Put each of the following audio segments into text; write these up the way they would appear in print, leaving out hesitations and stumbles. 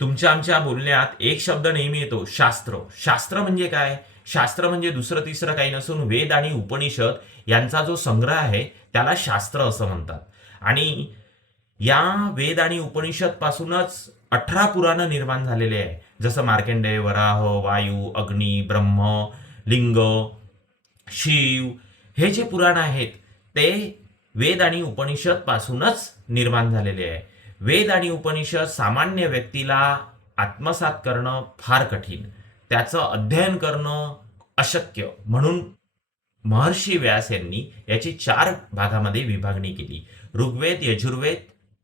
तुमच्या आमच्या बोलण्यात एक शब्द नेहमी येतो, शास्त्र. शास्त्र म्हणजे काय? शास्त्र म्हणजे दुसरं तिसरं काही नसून वेद आणि उपनिषद यांचा जो संग्रह आहे त्याला शास्त्र असं म्हणतात. आणि या वेद आणि उपनिषद पासूनच 18 पुराणं निर्माण झालेले आहे. जसं मार्कंडेय, वराह, वायू, अग्नी, ब्रह्म, लिंग, शिव, हे जे पुराण आहेत ते वेद आणि उपनिषद पासूनच निर्माण झालेले आहे. वेद आणि उपनिषद सामान्य व्यक्तीला आत्मसात करणं फार कठीण, त्याचं अध्ययन करणं अशक्य. म्हणून महर्षी व्यास यांनी याची 4 भागामध्ये विभागणी केली: ऋग्वेद, यजुर्वेद,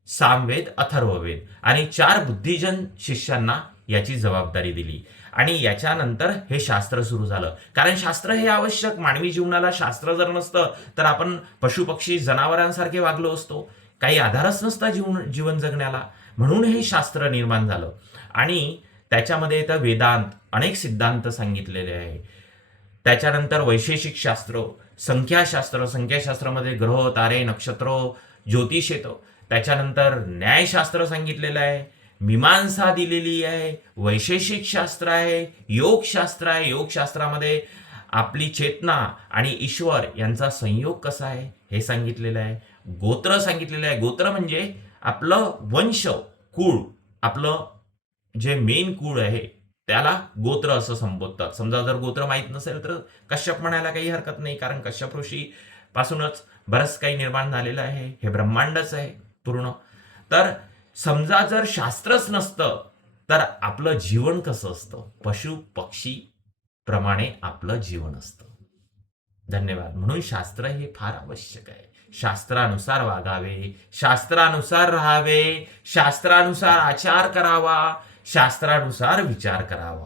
सामवेद, अथर्ववेद. आणि 4 बुद्धिजन शिष्यांना याची जबाबदारी दिली. आणि याच्यानंतर हे शास्त्र सुरू झालं. कारण शास्त्र हे आवश्यक. मानवी जीवनाला शास्त्र जर नसतं तर आपण पशुपक्षी जनावरांसारखे वागलो असतो. काही आधारच नसता जीवन जगण्याला. म्हणून हे शास्त्र निर्माण झालं. आणि त्याच्यामध्ये येतं वेदांत, अनेक सिद्धांत सांगितलेले आहे. त्याच्यानंतर वैशेषिक शास्त्र, संख्याशास्त्र, संख्याशास्त्रामध्ये ग्रह, तारे, नक्षत्र, ज्योतिष येतं. त्याच्यानंतर न्यायशास्त्र सांगितलेलं आहे, मीमांसा दिलेली आहे, वैशेषिक शास्त्र आहे, योगशास्त्र आहे. योगशास्त्रामध्ये आपली चेतना आणि ईश्वर यांचा संयोग कसा आहे हे सांगितलेलं आहे. गोत्र सांगितलेलं आहे. गोत्र म्हणजे आपलं वंश, कुळ, आपलं जे मेन कुळ आहे त्याला गोत्र असं संबोधतात. समजा जर गोत्र माहीत नसेल तर कश्यप म्हणायला काही हरकत नाही, कारण कश्यप ऋषी पासूनच बरंच काही निर्माण झालेलं आहे. हे ब्रह्मांडच आहे पूर्ण. तर समजा जर शास्त्रच नसतं तर आपलं जीवन कसं असतं? पशु पक्षी प्रमाणे आपलं जीवन असतं. धन्यवाद. म्हणून शास्त्र हे फार आवश्यक आहे. शास्त्रानुसार वागावे, शास्त्रानुसार राहावे, शास्त्रानुसार आचार करावा, शास्त्रानुसार विचार करावा.